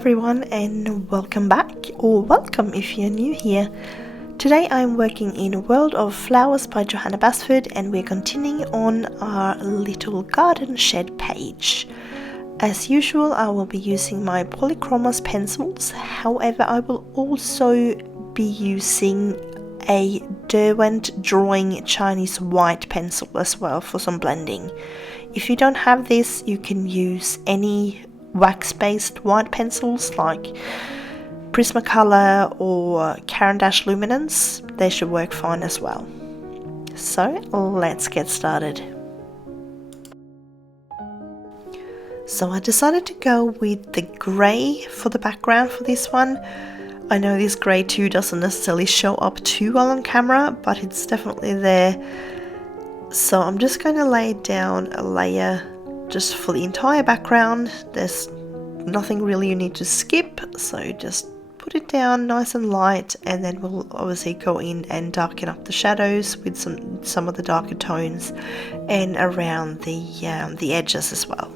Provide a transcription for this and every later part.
everyone, and welcome back, or welcome if you're new here. Today I'm working in World of Flowers by Johanna Basford, and we're continuing on our little garden shed page. As usual, I will be using my Polychromos pencils, however I will also be using a Derwent Drawing Chinese White pencil as well for some blending. If you don't have this, you can use any wax-based white pencils like Prismacolor or Caran d'Ache Luminance. They should work fine as well. So let's get started. So I decided to go with the grey for the background for this one. I know this grey too doesn't necessarily show up too well on camera, but it's definitely there. So I'm just going to lay down a layer just for the entire background. There's nothing really you need to skip, so just put it down nice and light, and then we'll obviously go in and darken up the shadows with some of the darker tones and around the edges as well.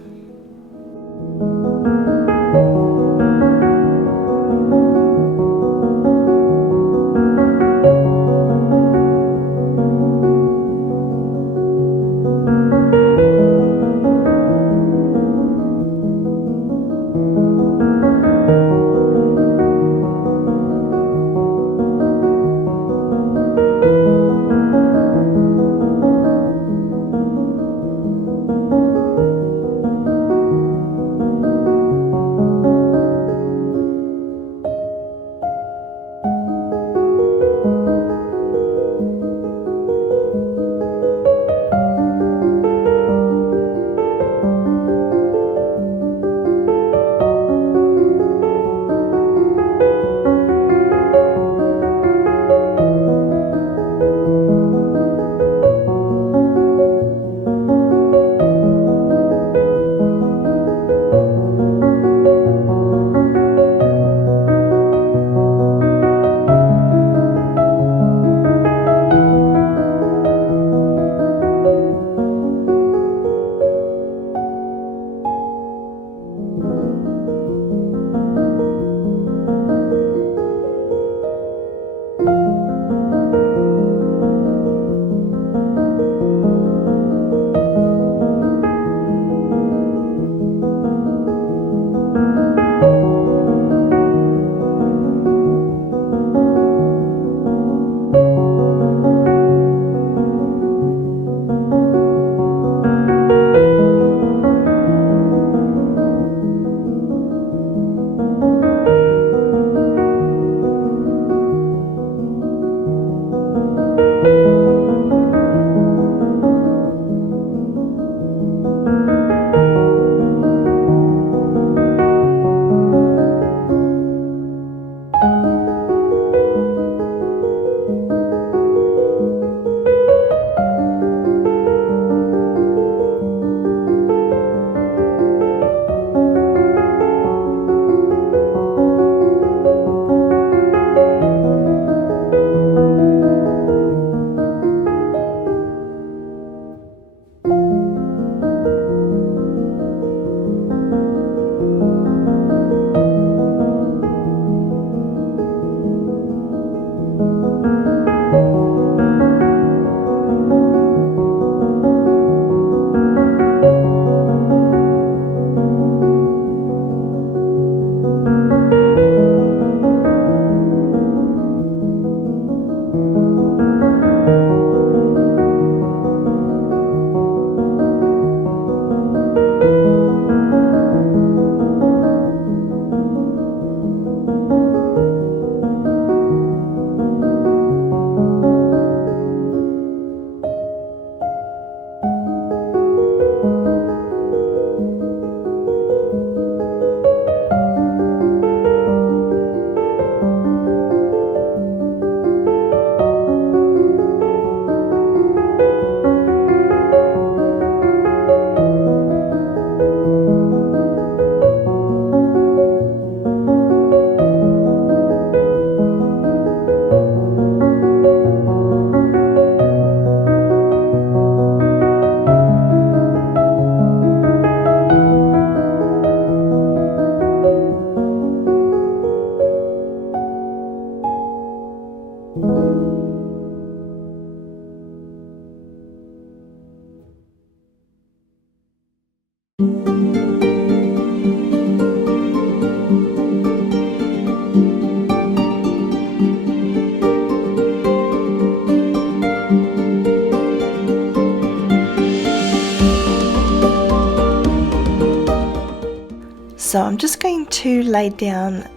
So I'm just going to lay down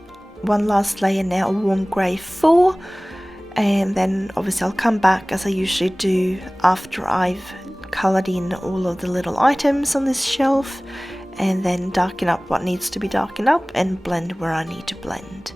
one last layer now, WarmGrey 4, and then obviously I'll come back as I usually do after I've coloured in all of the little items on this shelf, and then darken up what needs to be darkened up and blend where I need to blend.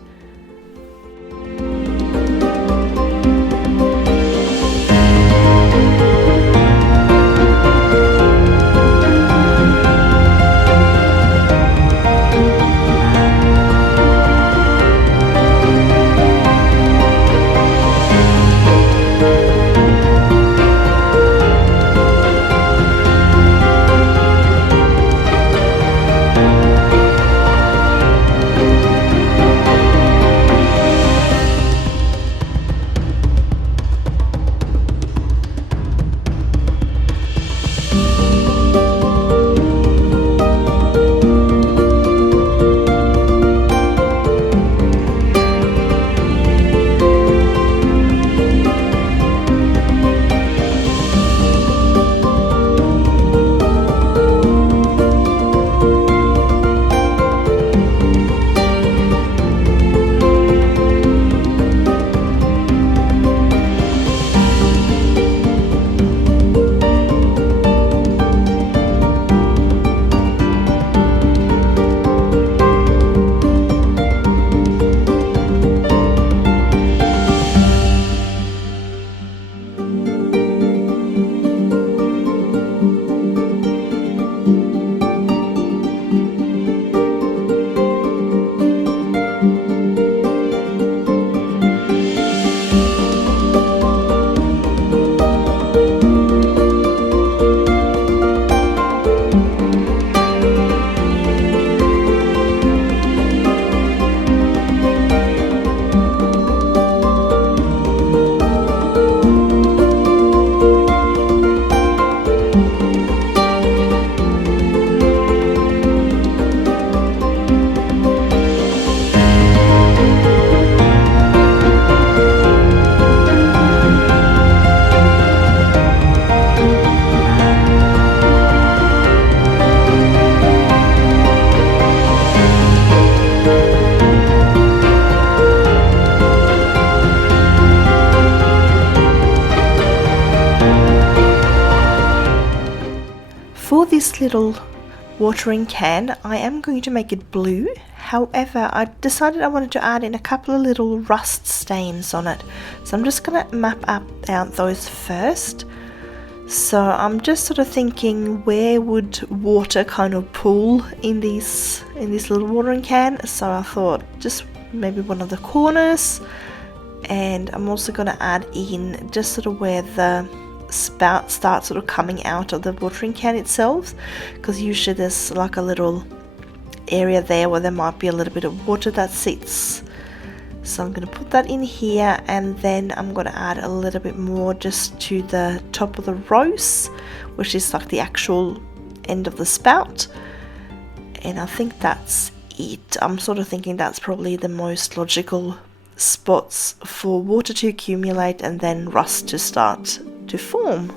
For this little watering can, I am going to make it blue. However, I decided I wanted to add in a couple of little rust stains on it. So I'm just going to map out those first. So I'm just sort of thinking, where would water kind of pool in this little watering can? So I thought just maybe one of the corners. And I'm also going to add in just sort of where the spout starts sort of coming out of the watering can itself, because usually there's like a little area there where there might be a little bit of water that sits. So I'm going to put that in here, and then I'm going to add a little bit more just to the top of the rose, which is like the actual end of the spout. And I think that's it. I'm sort of thinking that's probably the most logical spots for water to accumulate and then rust to start to form.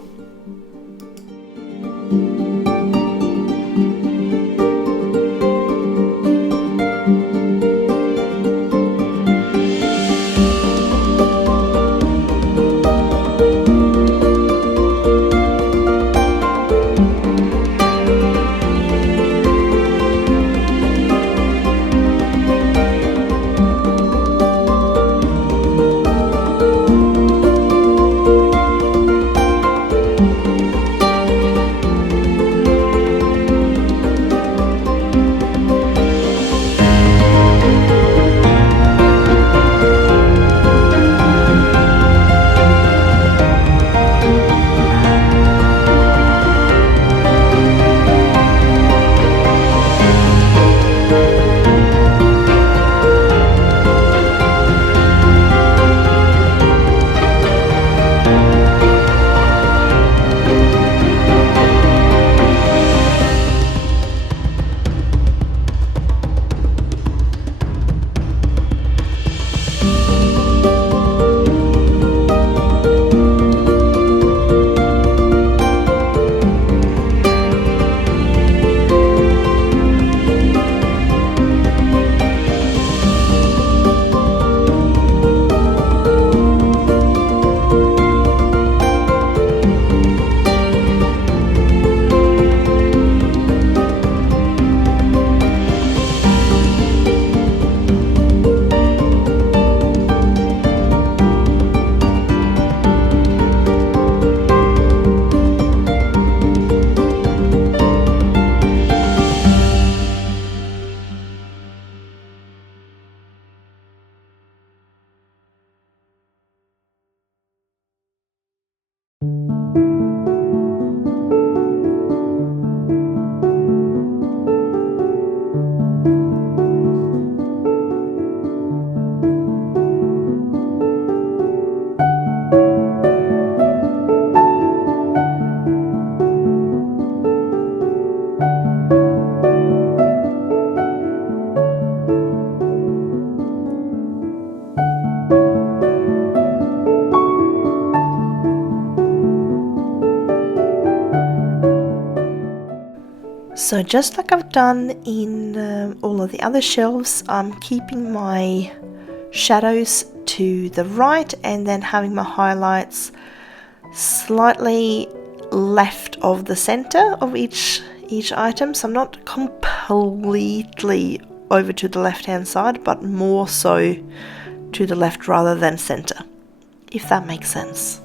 So just like I've done in all of the other shelves, I'm keeping my shadows to the right and then having my highlights slightly left of the center of each item. So I'm not completely over to the left hand side, but more so to the left rather than center, if that makes sense.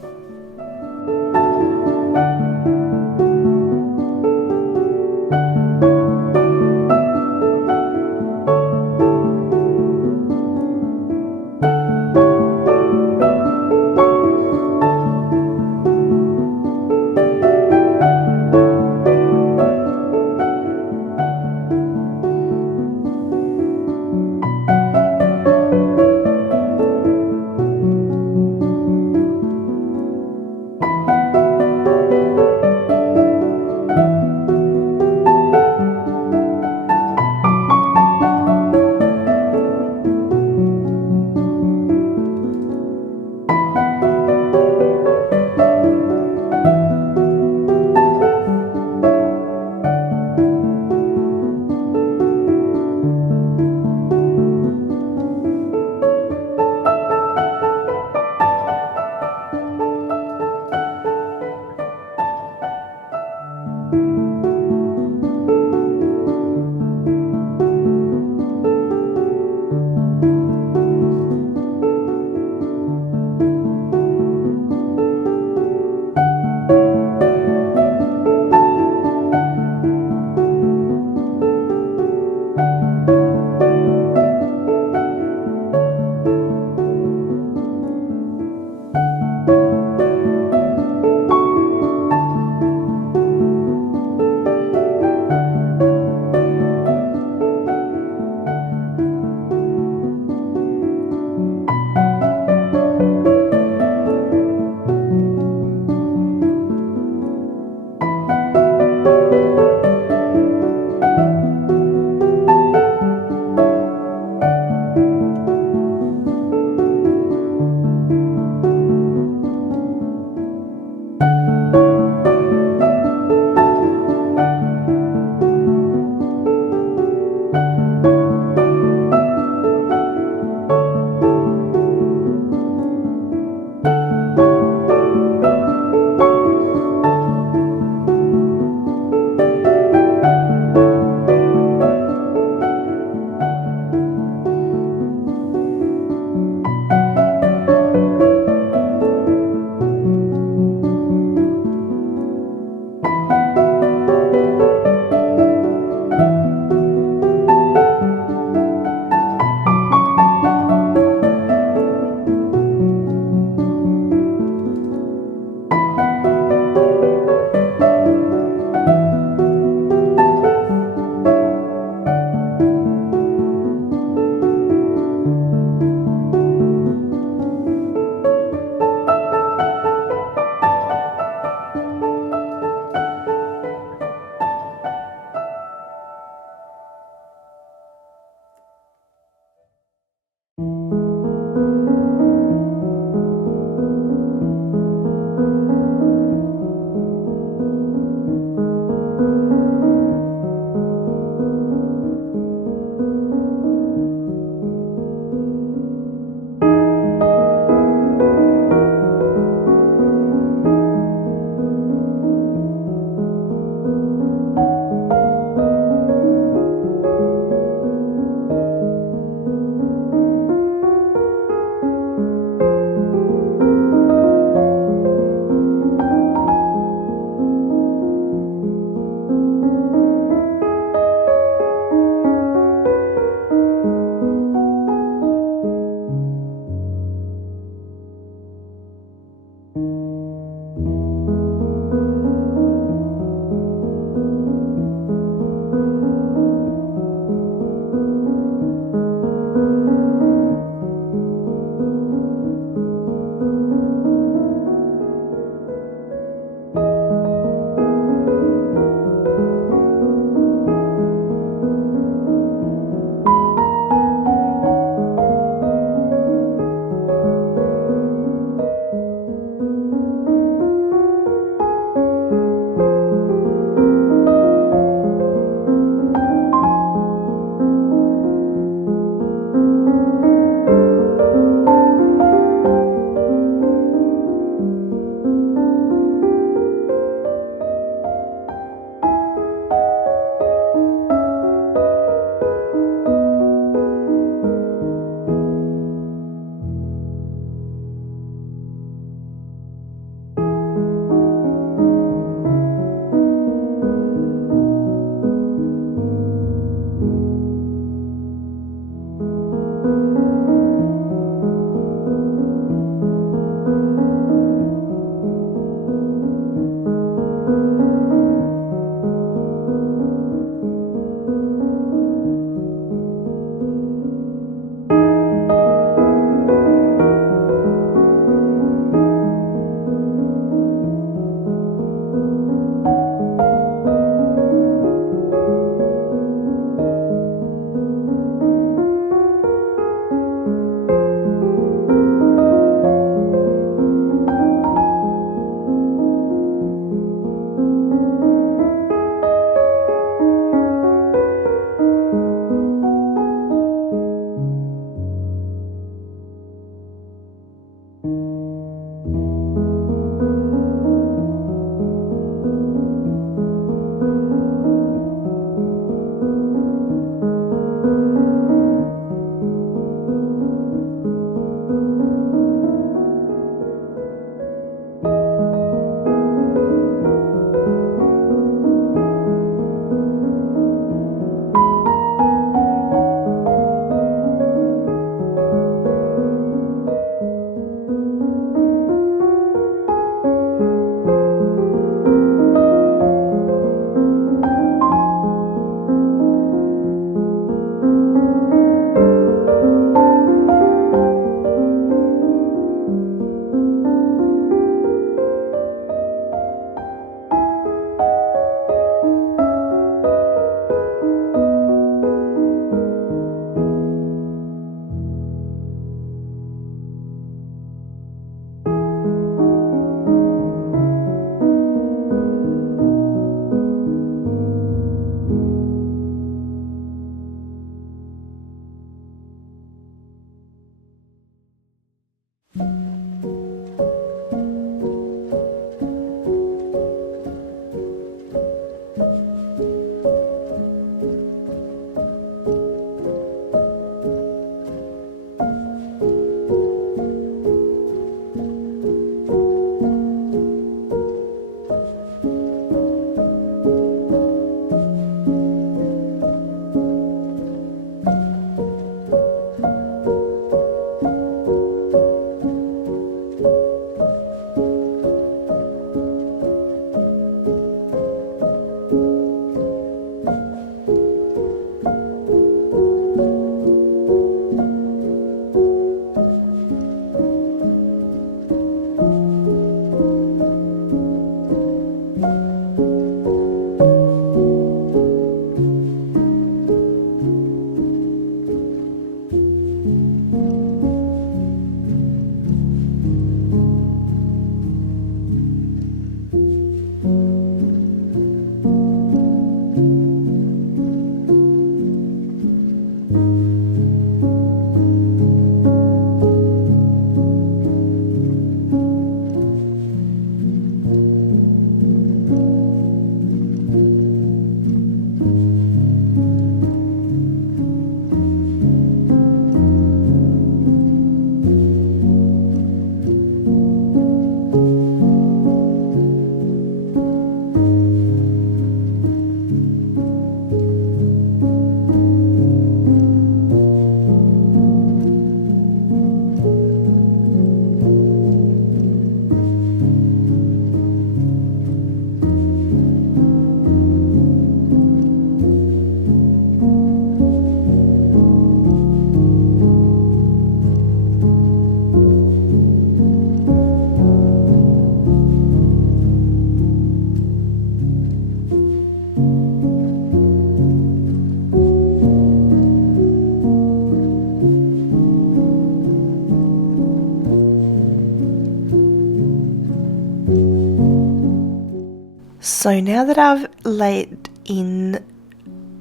So now that I've laid in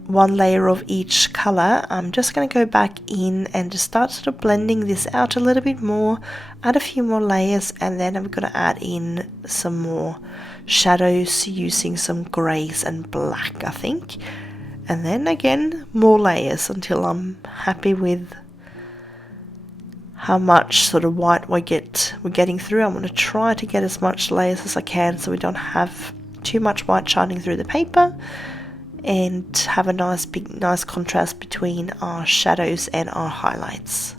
one layer of each color, I'm just going to go back in and just start sort of blending this out a little bit more, add a few more layers, and then I'm going to add in some more shadows using some grays and black, I think. And then again, more layers until I'm happy with how much sort of white we're getting through. I'm going to try to get as much layers as I can so we don't have too much white shining through the paper, and have a nice contrast between our shadows and our highlights.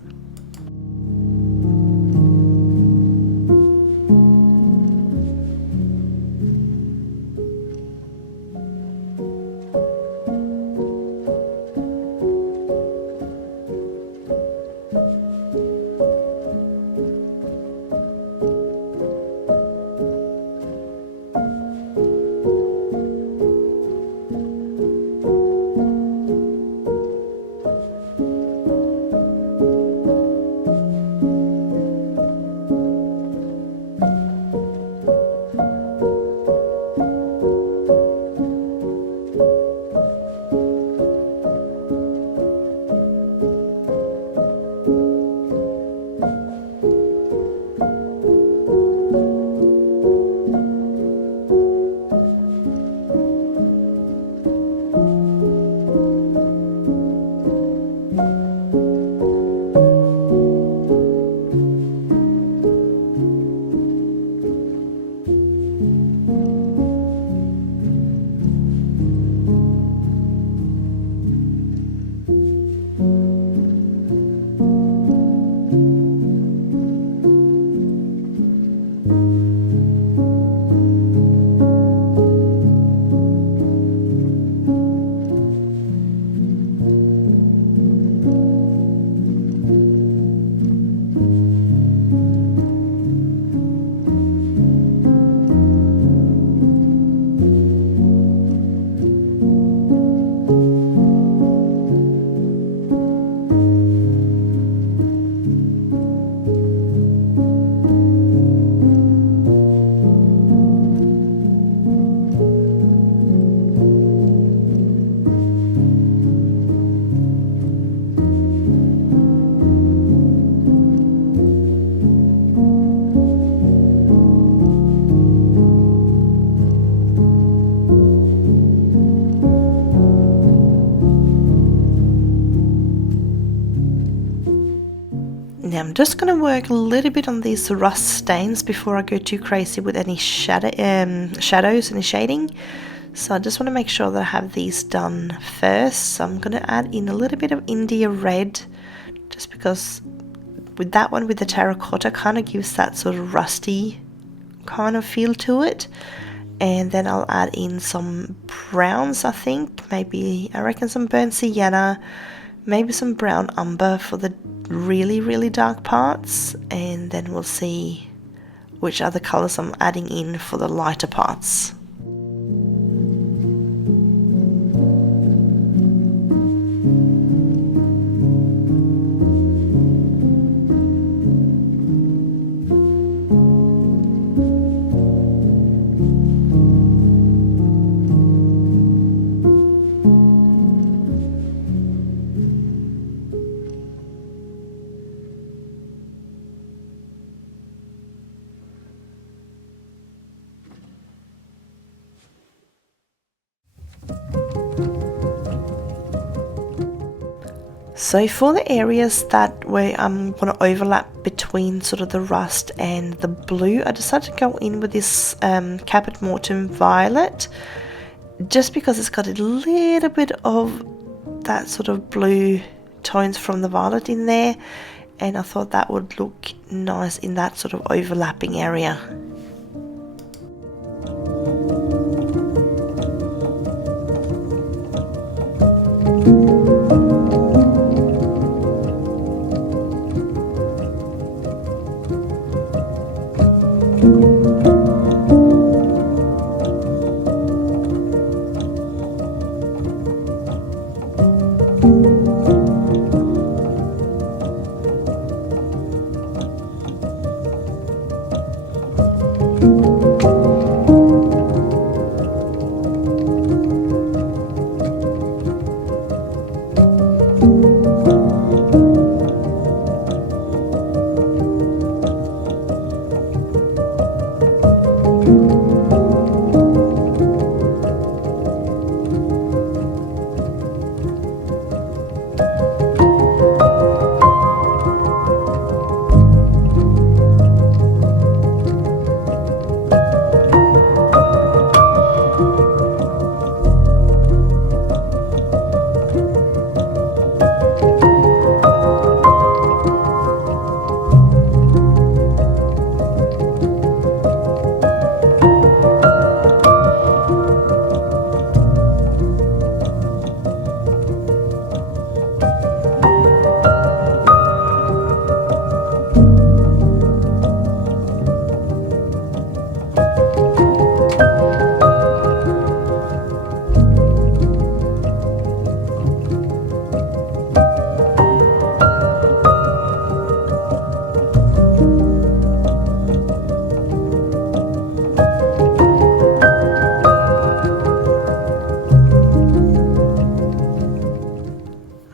Yeah, I'm just going to work a little bit on these rust stains before I go too crazy with any shadows, any shading. So I just want to make sure that I have these done first. So I'm going to add in a little bit of India red, just because with that one, with the terracotta, kind of gives that sort of rusty kind of feel to it. And then I'll add in some browns, I think. Maybe, I reckon some burnt sienna, maybe some brown umber for the really, really dark parts. And then we'll see which other colors I'm adding in for the lighter parts. So for the areas that where I'm going to overlap between sort of the rust and the blue, I decided to go in with this Caput Mortuum violet, just because it's got a little bit of that sort of blue tones from the violet in there, and I thought that would look nice in that sort of overlapping area.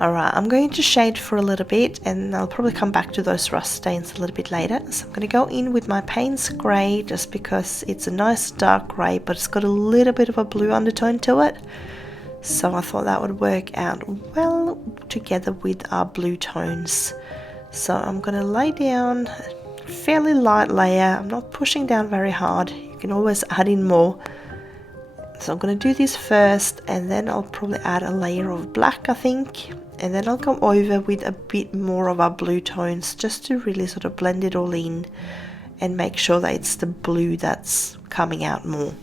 Alright, I'm going to shade for a little bit, and I'll probably come back to those rust stains a little bit later. So I'm going to go in with my Payne's grey, just because it's a nice dark grey, but it's got a little bit of a blue undertone to it. So I thought that would work out well together with our blue tones. So I'm going to lay down a fairly light layer. I'm not pushing down very hard. You can always add in more. So I'm going to do this first, and then I'll probably add a layer of black, I think. And then I'll come over with a bit more of our blue tones, just to really sort of blend it all in and make sure that it's the blue that's coming out more.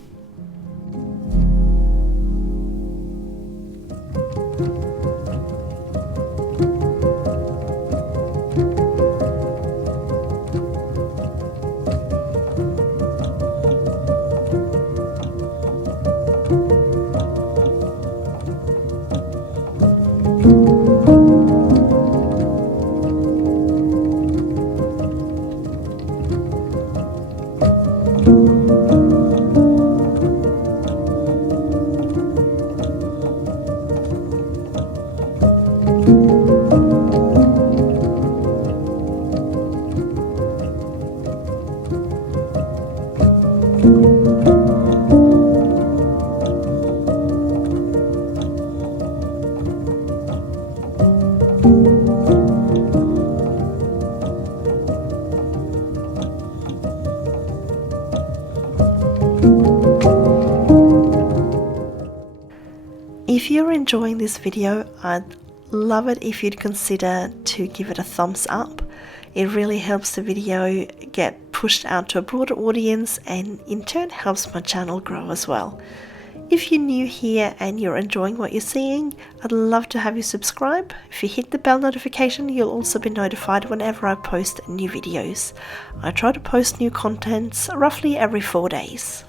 If you're enjoying this video, I'd love it if you'd consider to give it a thumbs up. It really helps the video get pushed out to a broader audience and in turn helps my channel grow as well. If you're new here and you're enjoying what you're seeing, I'd love to have you subscribe. If you hit the bell notification, you'll also be notified whenever I post new videos. I try to post new contents roughly every 4 days.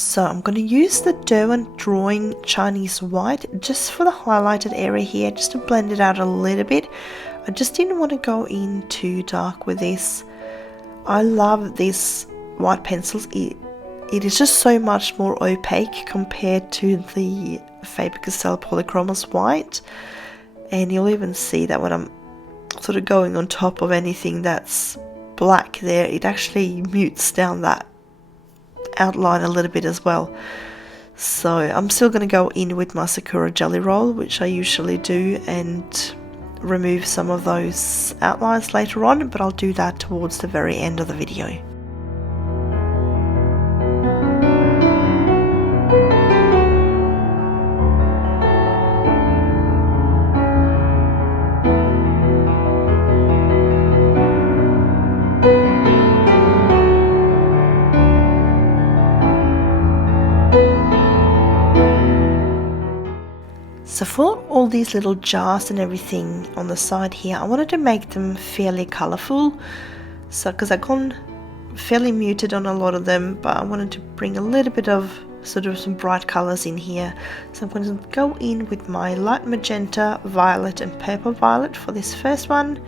So I'm going to use the Derwent Drawing Chinese White just for the highlighted area here, just to blend it out a little bit. I just didn't want to go in too dark with this. I love these white pencils. It is just so much more opaque compared to the Faber-Castell Polychromos white, and you'll even see that when I'm sort of going on top of anything that's black there, it actually mutes down that outline a little bit as well. So I'm still going to go in with my Sakura Gelly roll, which I usually do, and remove some of those outlines later on, but I'll do that towards the very end of the video. So for all these little jars and everything on the side here, I wanted to make them fairly colourful. So because I've gone fairly muted on a lot of them, but I wanted to bring a little bit of sort of some bright colours in here. So I'm going to go in with my light magenta, violet and purple violet for this first one.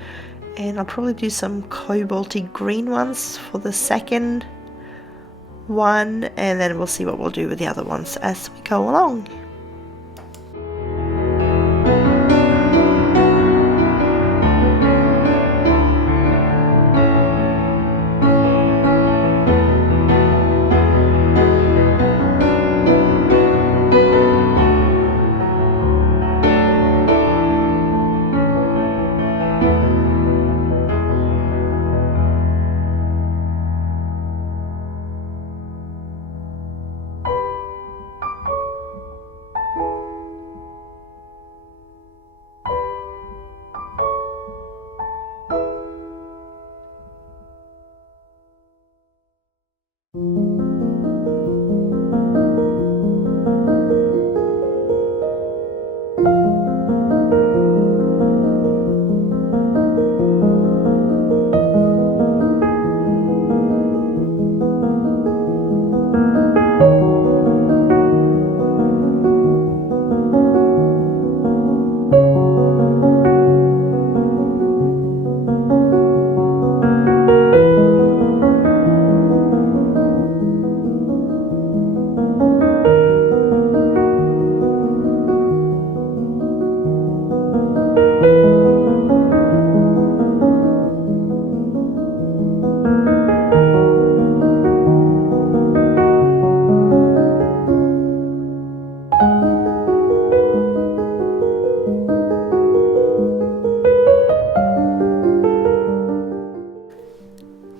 And I'll probably do some cobalty green ones for the second one. And then we'll see what we'll do with the other ones as we go along.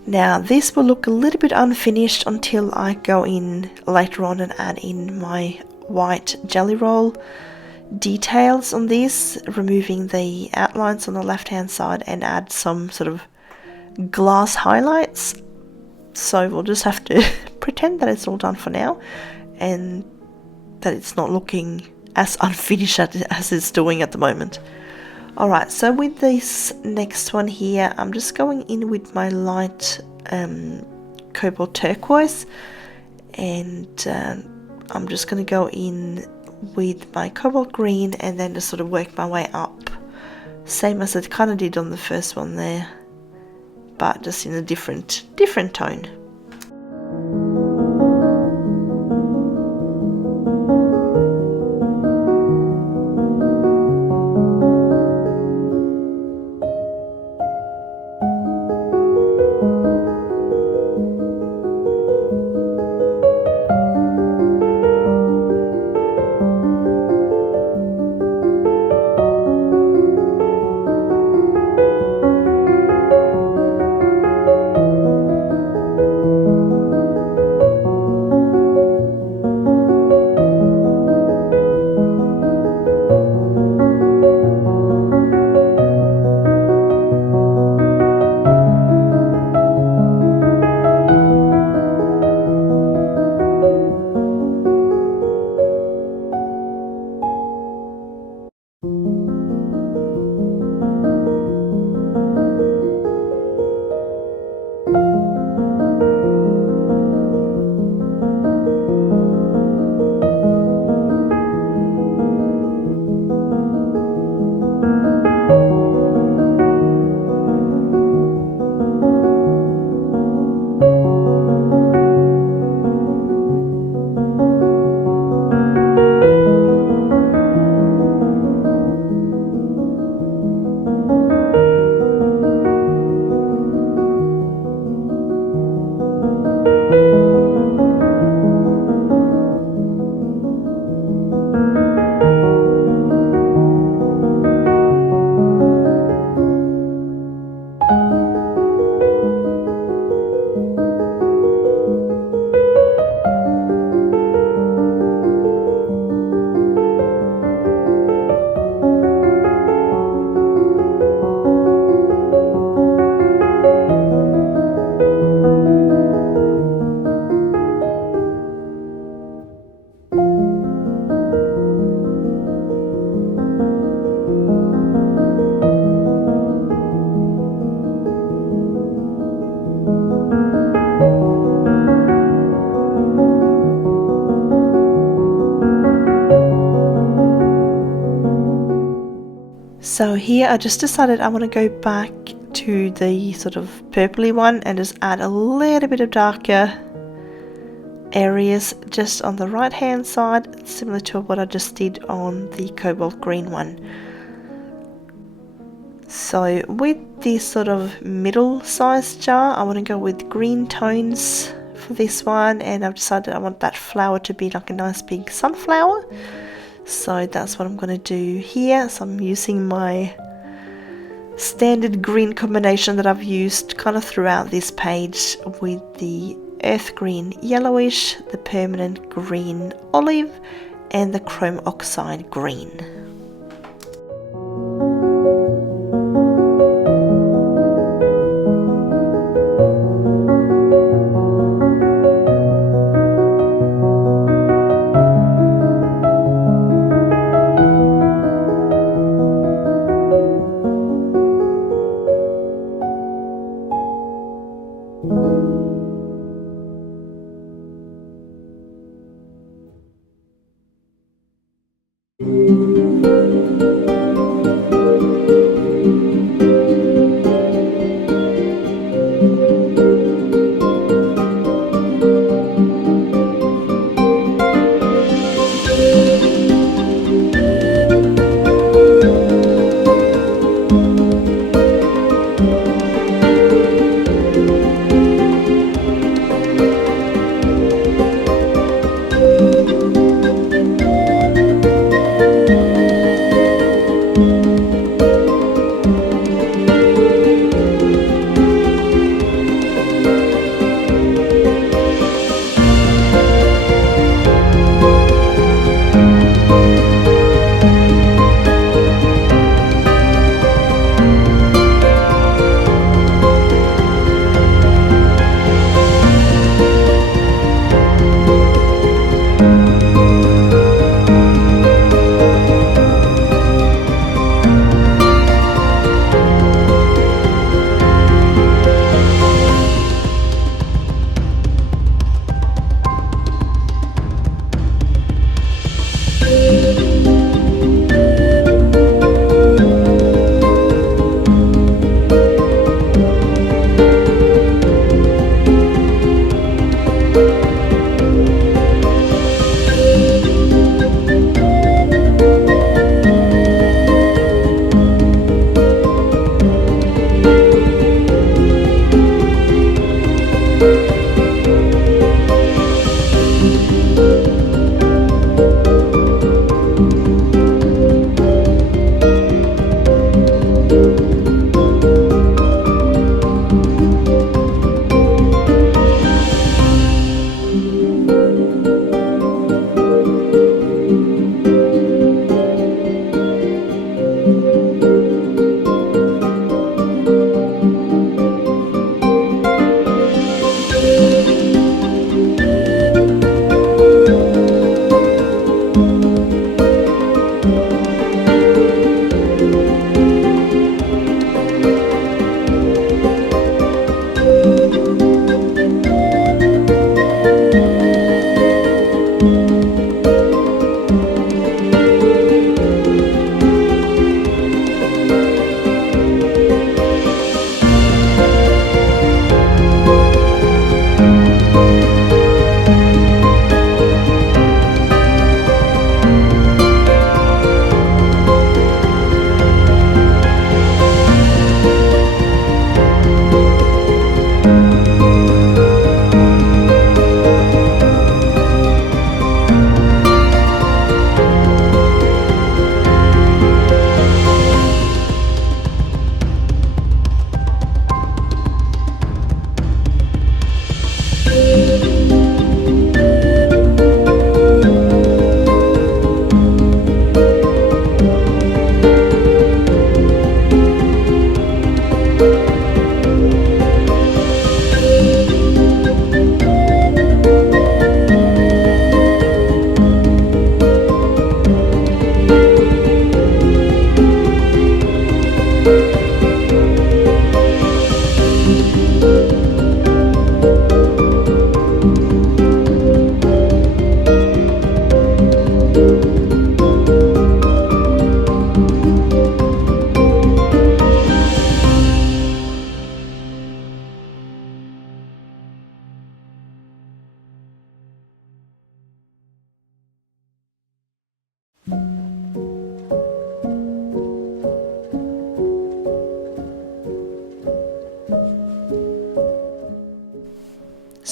Now this will look a little bit unfinished until I go in later on and add in my white jelly roll details on this, removing the outlines on the left hand side and add some sort of glass highlights. So we'll just have to pretend that it's all done for now and that it's not looking as unfinished as it's doing at the moment. Alright, so with this next one here, I'm just going in with my light Cobalt Turquoise, and I'm just going to go in with my Cobalt Green and then just sort of work my way up, same as I kind of did on the first one there, but just in a different tone. So here I just decided I want to go back to the sort of purpley one and just add a little bit of darker areas just on the right hand side, similar to what I just did on the cobalt green one. So with this sort of middle sized jar, I want to go with green tones for this one, and I've decided I want that flower to be like a nice big sunflower. So that's what I'm going to do here. So I'm using my standard green combination that I've used kind of throughout this page with the earth green yellowish, the permanent green olive, and the chrome oxide green.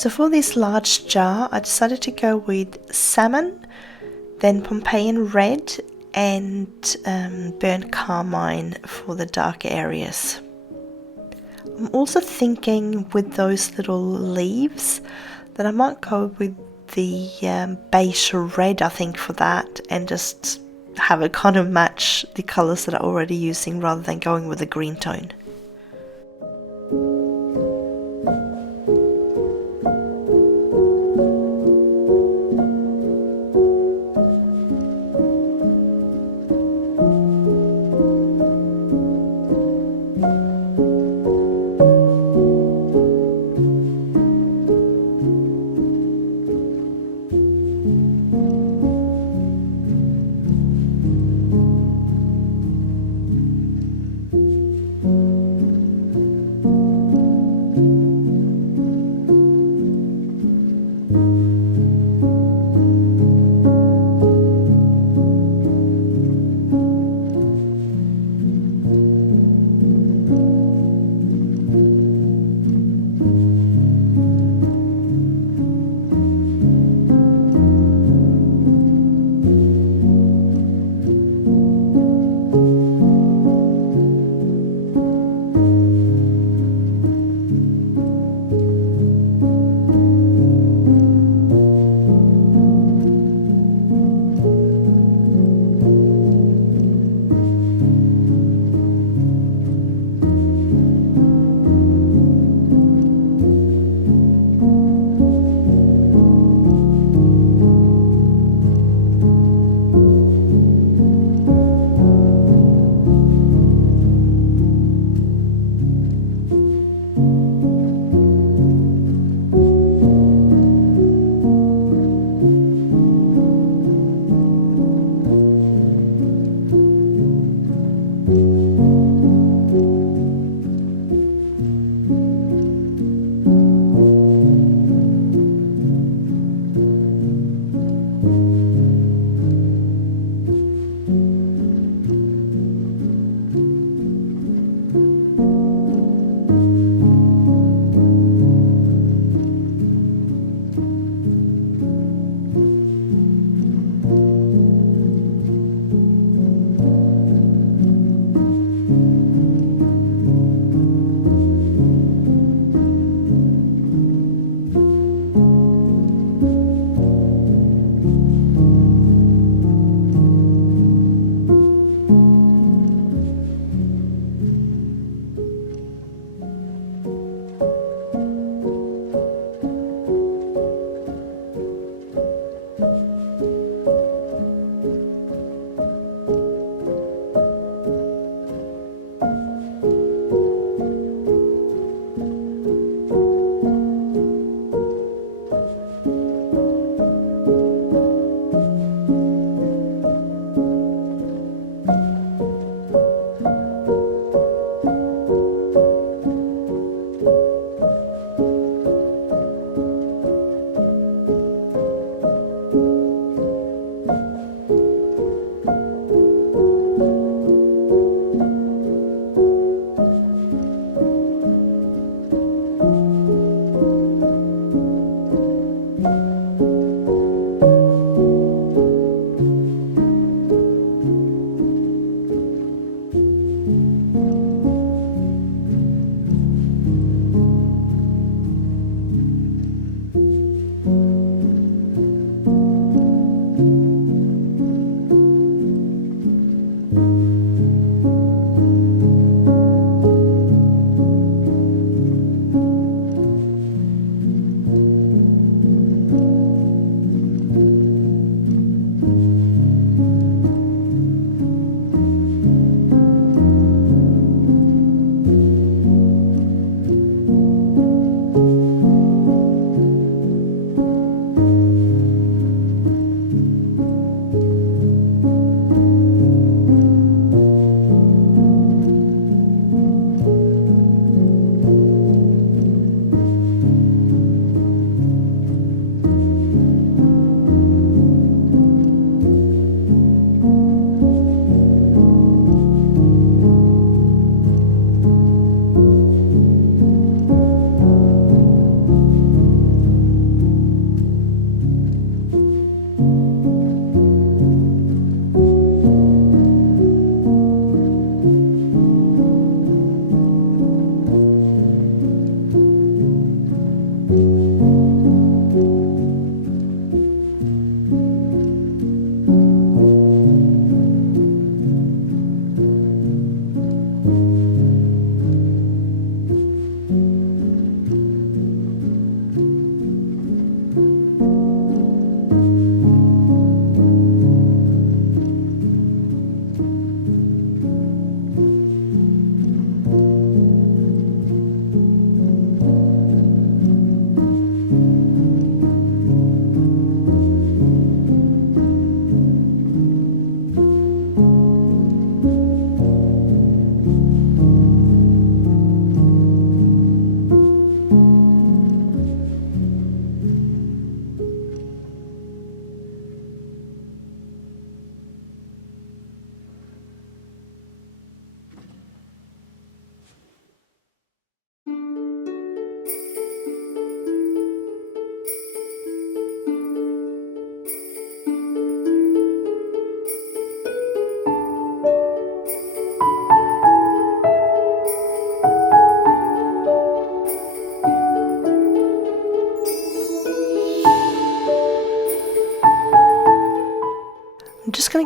So for this large jar, I decided to go with Salmon, then Pompeian Red, and burnt Carmine for the dark areas. I'm also thinking with those little leaves that I might go with the beige red, I think, for that, and just have it kind of match the colours that I'm already using rather than going with a green tone.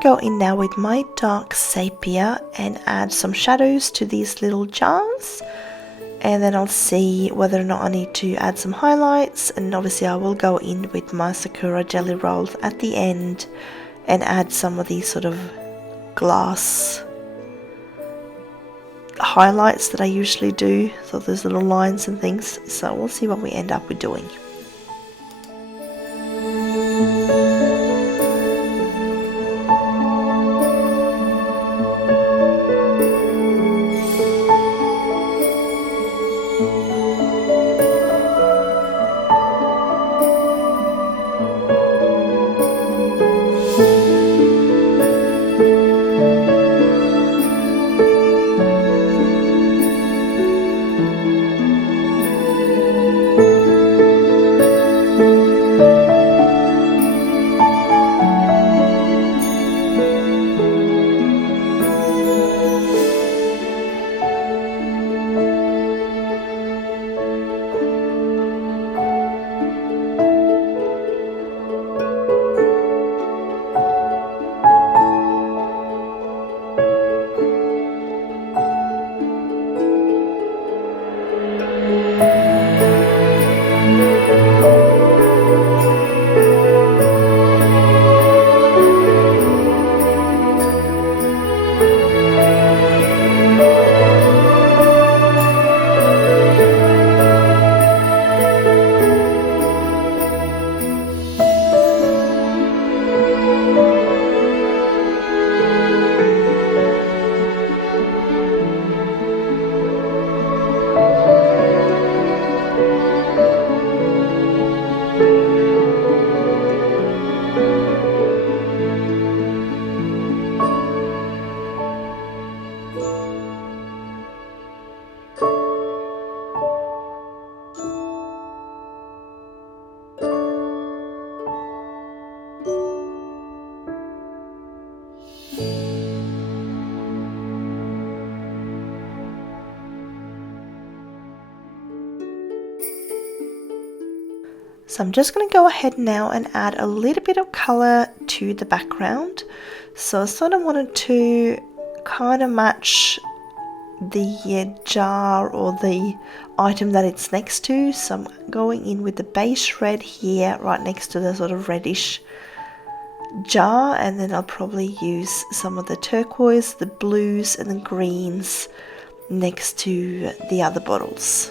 go in now with my dark sepia and add some shadows to these little jars, and then I'll see whether or not I need to add some highlights, and obviously I will go in with my Sakura Gelly rolls at the end and add some of these sort of glass highlights that I usually do, so there's little lines and things, so we'll see what we end up with doing. So I'm just going to go ahead now and add a little bit of colour to the background. So I sort of wanted to kind of match the jar or the item that it's next to. So I'm going in with the beige red here right next to the sort of reddish jar, and then I'll probably use some of the turquoise, the blues and the greens next to the other bottles.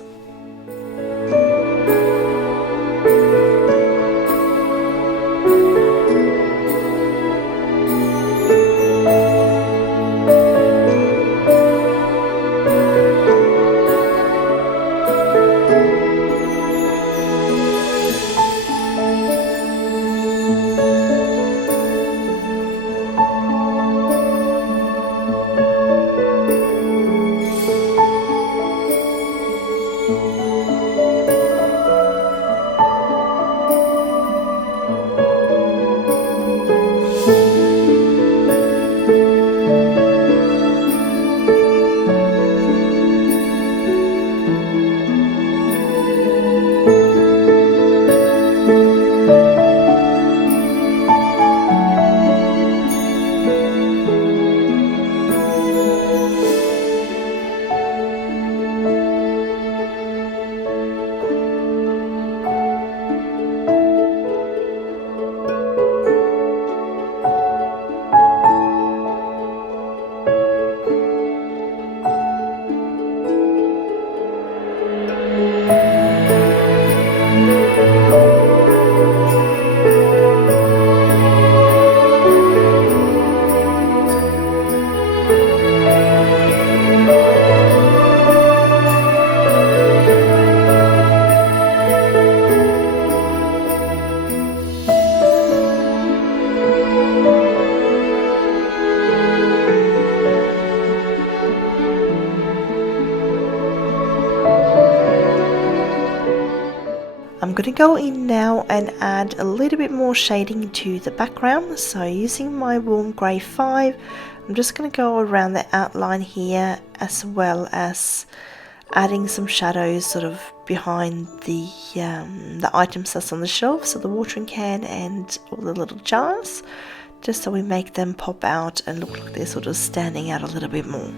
I'm going to go in now and add a little bit more shading to the background. So using my WarmGrey 5, I'm just going to go around the outline here, as well as adding some shadows sort of behind the items that's on the shelf, so the watering can and all the little jars, just so we make them pop out and look like they're sort of standing out a little bit more.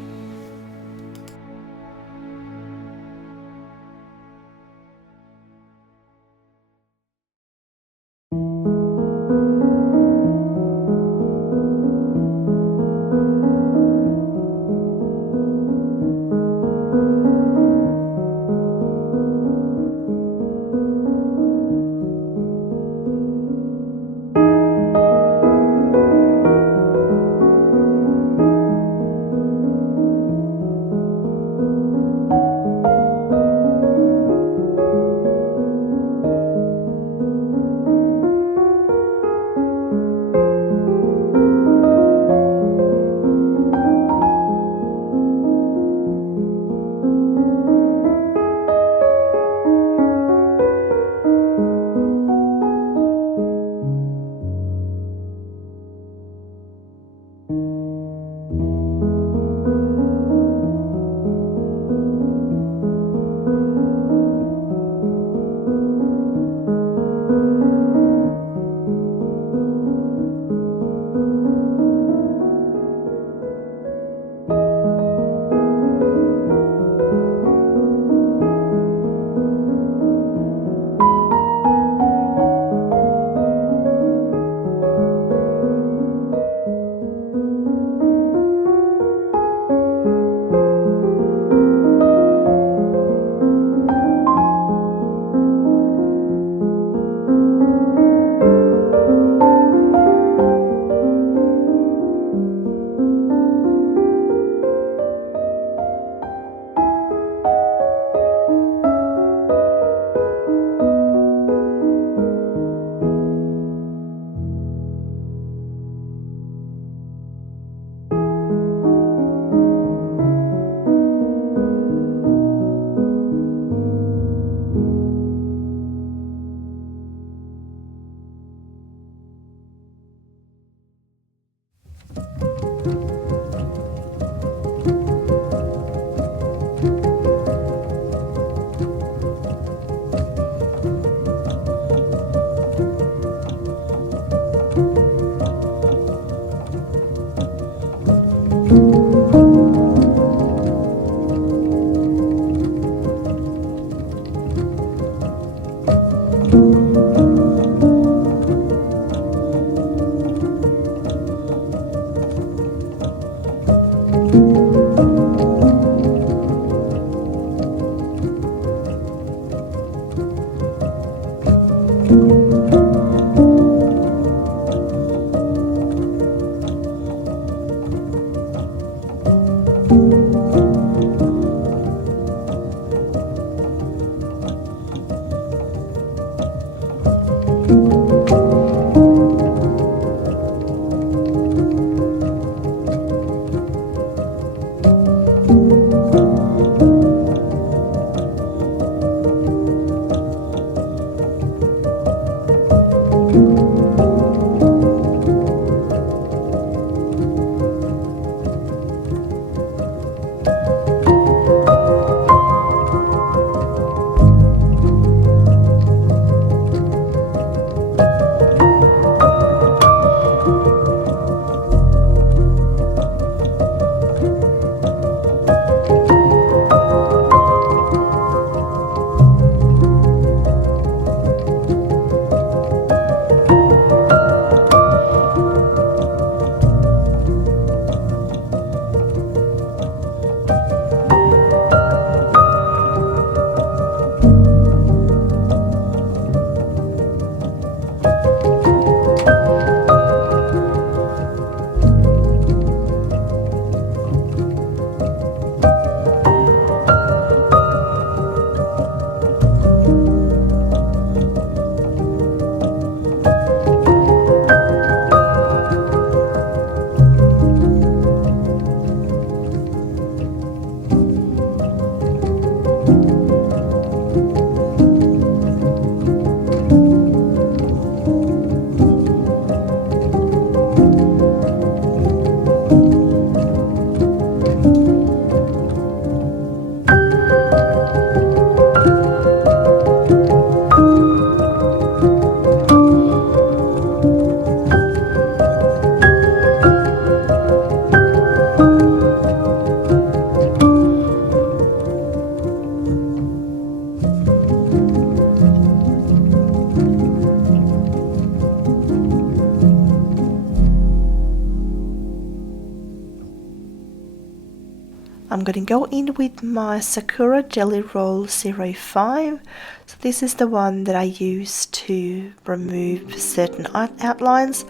I'm going to go in with my Sakura Gelly Roll 05. So this is the one that I use to remove certain outlines.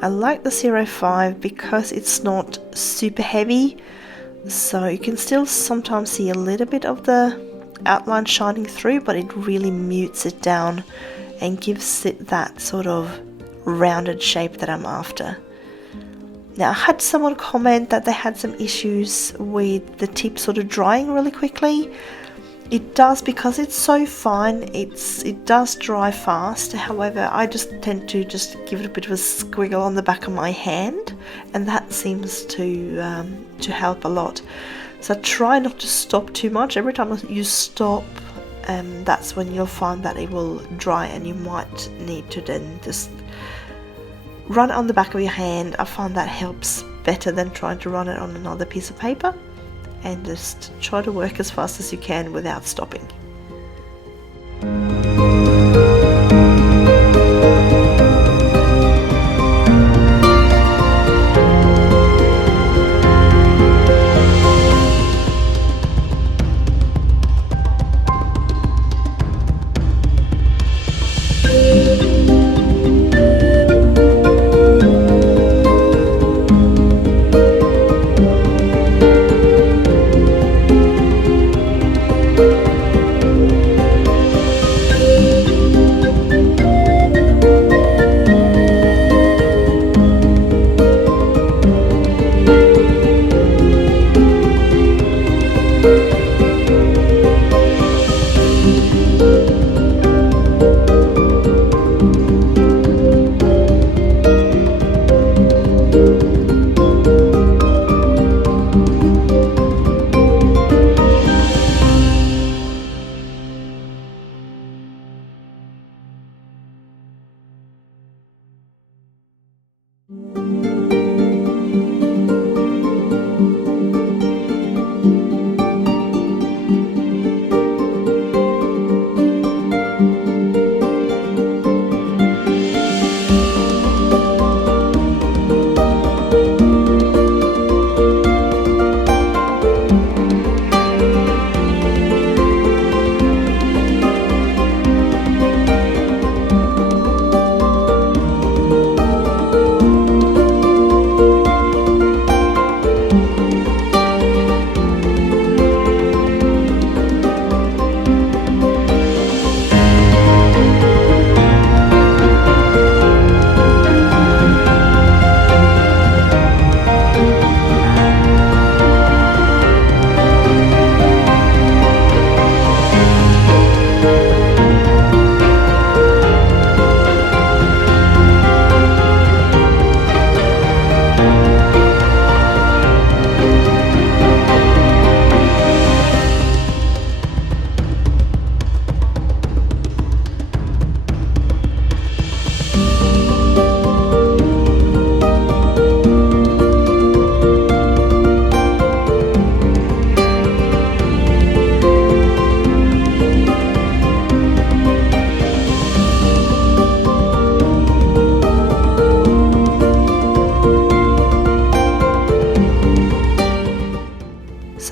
I like the 05 because it's not super heavy, so you can still sometimes see a little bit of the outline shining through, but it really mutes it down and gives it that sort of rounded shape that I'm after. Now, I had someone comment that they had some issues with the tip sort of drying really quickly. It does, because it's so fine, it does dry fast. However, I just tend to just give it a bit of a squiggle on the back of my hand, and that seems to help a lot. So try not to stop too much. Every time you stop, that's when you'll find that it will dry, and you might need to then just run it on the back of your hand. I find that helps better than trying to run it on another piece of paper, and just try to work as fast as you can without stopping.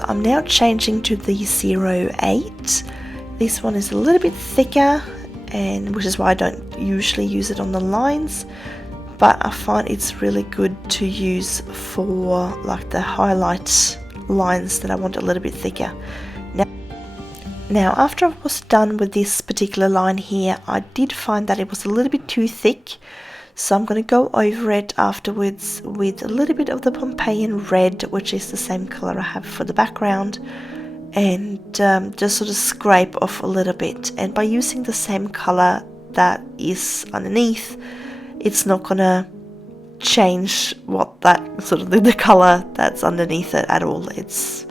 I'm now changing to the 08. This one is a little bit thicker, and which is why I don't usually use it on the lines, but I find it's really good to use for like the highlight lines that I want a little bit thicker. Now after I was done with this particular line here, I did find that it was a little bit too thick, so I'm going to go over it afterwards with a little bit of the Pompeian red, which is the same color I have for the background, and just sort of scrape off a little bit. And by using the same color that is underneath, it's not going to change what that sort of the color that's underneath it at all. It's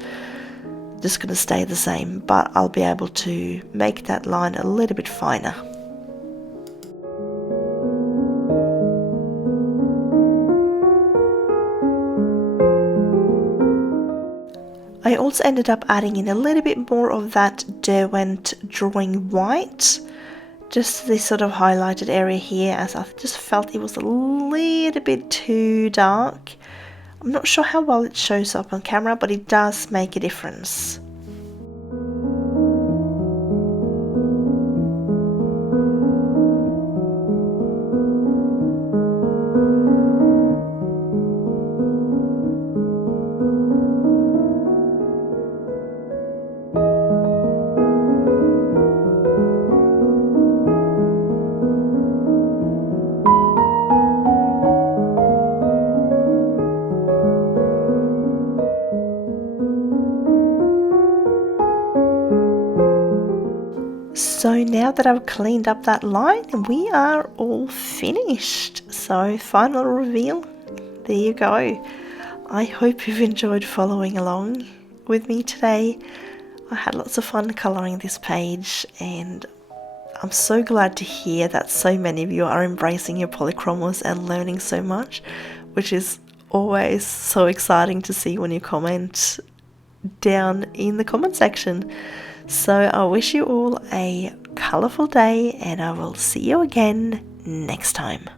just going to stay the same, but I'll be able to make that line a little bit finer. I also ended up adding in a little bit more of that Derwent Drawing White, just this sort of highlighted area here, as I just felt it was a little bit too dark. I'm not sure how well it shows up on camera, but it does make a difference. So now that I've cleaned up that line, we are all finished. So final reveal, there you go. I hope you've enjoyed following along with me today. I had lots of fun colouring this page, and I'm so glad to hear that so many of you are embracing your polychromos and learning so much, which is always so exciting to see when you comment down in the comment section. So I wish you all a colourful day, and I will see you again next time.